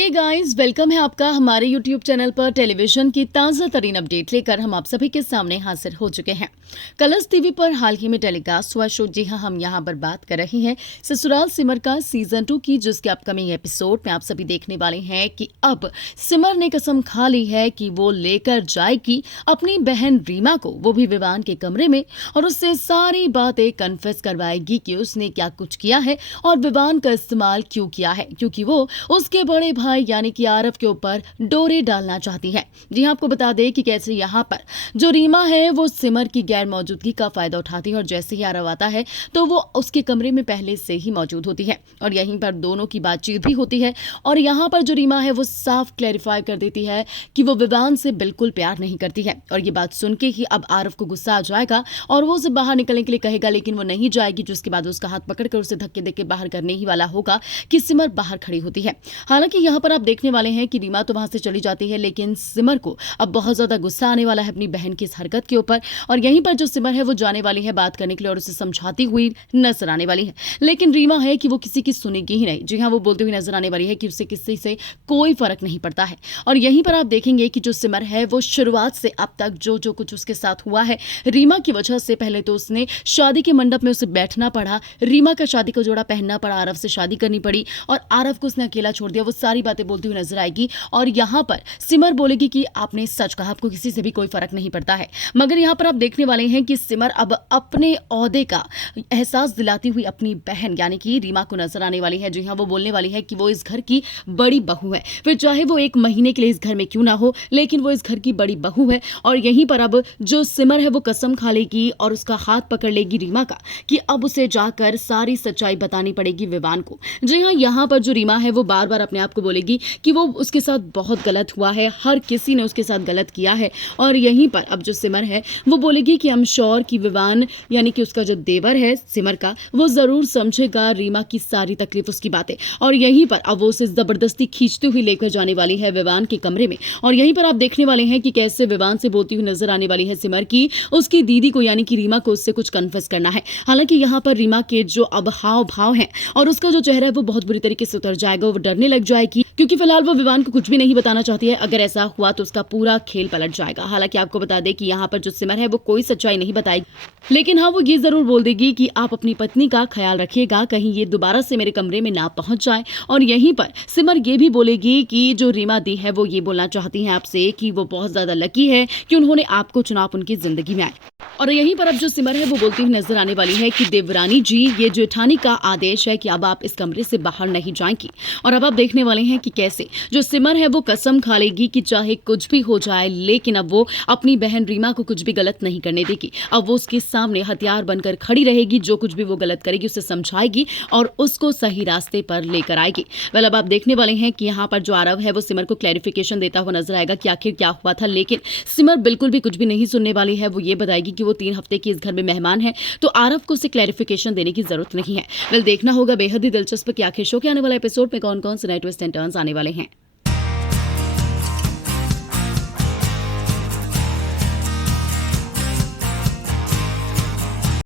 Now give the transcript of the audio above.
Hey guys, welcome है आपका हमारे यूट्यूब चैनल पर। टेलीविजन की ताज़ा तरीन अपडेट लेकर हम आप सभी के सामने हाजिर हो चुके हैं। कलर्स टीवी पर हाल ही में टेलीकास्ट हुआ शो, जी हां, हम यहां पर बात कर रहे हैं ससुराल सिमर का सीजन 2 की, जिसके अपकमिंग एपिसोड में आप सभी देखने वाले हैं कि अब सिमर ने कसम खा ली है कि वो लेकर जाएगी अपनी बहन रीमा को, वो भी विवान के कमरे में, और उससे सारी बातें कन्फेस करवाएगी कि उसने क्या कुछ किया है और विवान का इस्तेमाल क्यों किया है, क्योंकि वो उसके बड़े भाई यानी कि आरव के ऊपर डोरे डालना चाहती है। जी हां, आपको बता दें कि कैसे यहाँ पर जो रीमा है वो सिमर की गैर मौजूदगी का फायदा उठाती है, और जैसे ही आरव आता है तो वो उसके कमरे में पहले से ही मौजूद होती है और यहीं पर दोनों की बातचीत भी होती है। और यहाँ पर जो रीमा है वो साफ क्लैरिफाई कर देती है कि वो विवान से बिल्कुल प्यार नहीं करती है। और ये बात सुन के ही अब आरव को गुस्सा आ जाएगा और वो उसे बाहर निकलने के लिए कहेगा, लेकिन वो नहीं जाएगी, जिसके बाद उसका हाथ पकड़कर उसे धक्के देकर बाहर करने ही वाला होगा कि सिमर बाहर खड़ी होती है। हालांकि यहाँ पर आप देखने वाले हैं कि रीमा तो वहां से चली जाती है, लेकिन सिमर को अब बहुत ज्यादा गुस्सा आने वाला है अपनी बहन की इस हरकत के ऊपर। और यहीं पर जो सिमर है वो जाने वाली है बात करने के लिए और उसे समझाती हुई नजर आने वाली है, लेकिन रीमा है कि वो किसी की सुनेगी ही नहीं। जी हाँ, वो बोलती हुई नजर आने वाली है कि उसे किसी से कोई फर्क नहीं पड़ता है। और यहीं पर आप देखेंगे कि जो सिमर है वो शुरुआत से अब तक जो जो कुछ उसके साथ हुआ है रीमा की वजह से, पहले तो उसने शादी के मंडप में उसे बैठना पड़ा, रीमा का शादी का जोड़ा पहनना पड़ा, आरव से शादी करनी पड़ी और आरव को उसने अकेला छोड़ दिया, वो सारी बातें बोलती हुई नजर आएगी। और यहाँ पर सिमर बोलेगी कि आपने सच कहा, आपको किसी से भी कोई फर्क नहीं पड़ता है। मगर यहाँ पर आप देखने वाले हैं कि सिमर अब अपने ओहदे का एहसास दिलाती हुई अपनी बहन यानी कि रीमा को नजर आने वाली है। जी हाँ, वो बोलने वाली है कि वो इस घर की बड़ी बहू है, फिर चाहे वो 1 महीने के लिए इस घर में क्यों ना हो, लेकिन वो इस घर की बड़ी बहू है। और यहीं पर अब जो सिमर है वो कसम खा लेगी और उसका हाथ पकड़ लेगी रीमा का कि अब उसे जाकर सारी सच्चाई बतानी पड़ेगी विवान को। जी हाँ, यहाँ पर जो रीमा है वो बार बार अपने आप को बोलेगी कि वो उसके साथ बहुत गलत हुआ है, हर किसी ने उसके साथ गलत किया है। और यहीं पर अब जो सिमर है वो बोलेगी कि आई एम श्योर कि विवान यानी कि उसका जो देवर है सिमर का, वो जरूर समझेगा रीमा की सारी तकलीफ, उसकी बातें। और यहीं पर अब वो उसे जबरदस्ती खींचते हुए लेकर जाने वाली है विवान के कमरे में। और यहीं पर आप देखने वाले हैं कि कैसे विवान से बोलती हुई नजर आने वाली है सिमर की उसकी दीदी को यानी कि रीमा को उससे कुछ कन्फेस करना है। हालांकि यहाँ पर रीमा के जो अब हाव भाव है और उसका जो चेहरा है वो बहुत बुरी तरीके से उतर जाएगा, वो डरने लग जाएगी, क्योंकि फिलहाल वो विवान को कुछ भी नहीं बताना चाहती है। अगर ऐसा हुआ तो उसका पूरा खेल पलट जाएगा। हालांकि आपको बता दें कि यहाँ पर जो सिमर है वो कोई सच्चाई नहीं बताएगी, लेकिन हाँ, वो ये जरूर बोल देगी कि आप अपनी पत्नी का ख्याल रखिएगा, कहीं ये दोबारा से मेरे कमरे में ना पहुंच जाए। और यहीं पर सिमर ये भी बोलेगी कि जो रीमा दी है वो ये बोलना चाहती है आपसे कि वो बहुत ज्यादा लकी है कि उन्होंने आपको चुना, आप उनकी जिंदगी में आए। और यहीं पर अब जो सिमर है वो बोलती हुई नजर आने वाली है कि देवरानी जी, ये जेठानी का आदेश है कि अब आप इस कमरे से बाहर नहीं जाएंगी। और अब आप देखने वाले हैं कि कैसे जो सिमर है वो कसम खा लेगी कि चाहे कुछ भी हो जाए, लेकिन अब वो अपनी बहन रीमा को कुछ भी गलत नहीं करने देगी। अब वो उसके सामने हथियार बनकर खड़ी रहेगी, जो कुछ भी वो गलत करेगी उसे समझाएगी और उसको सही रास्ते पर लेकर आएगी। वेल, अब आप देखने वाले हैं कि यहाँ पर जो आरव है वो सिमर को क्लैरिफिकेशन देता हुआ नजर आएगा कि आखिर क्या हुआ था, लेकिन सिमर बिल्कुल भी कुछ भी नहीं सुनने वाली है। वो ये बताएगी कि वो 3 हफ्ते की इस घर में मेहमान है, तो आरव को उसे क्लैरिफिकेशन देने की जरूरत नहीं है। वेल, देखना होगा बेहद ही दिलचस्प कि आखिर शो के आने वाला एपिसोड में कौन कौन से नए ट्विस्ट एंड टर्न्स आने वाले हैं।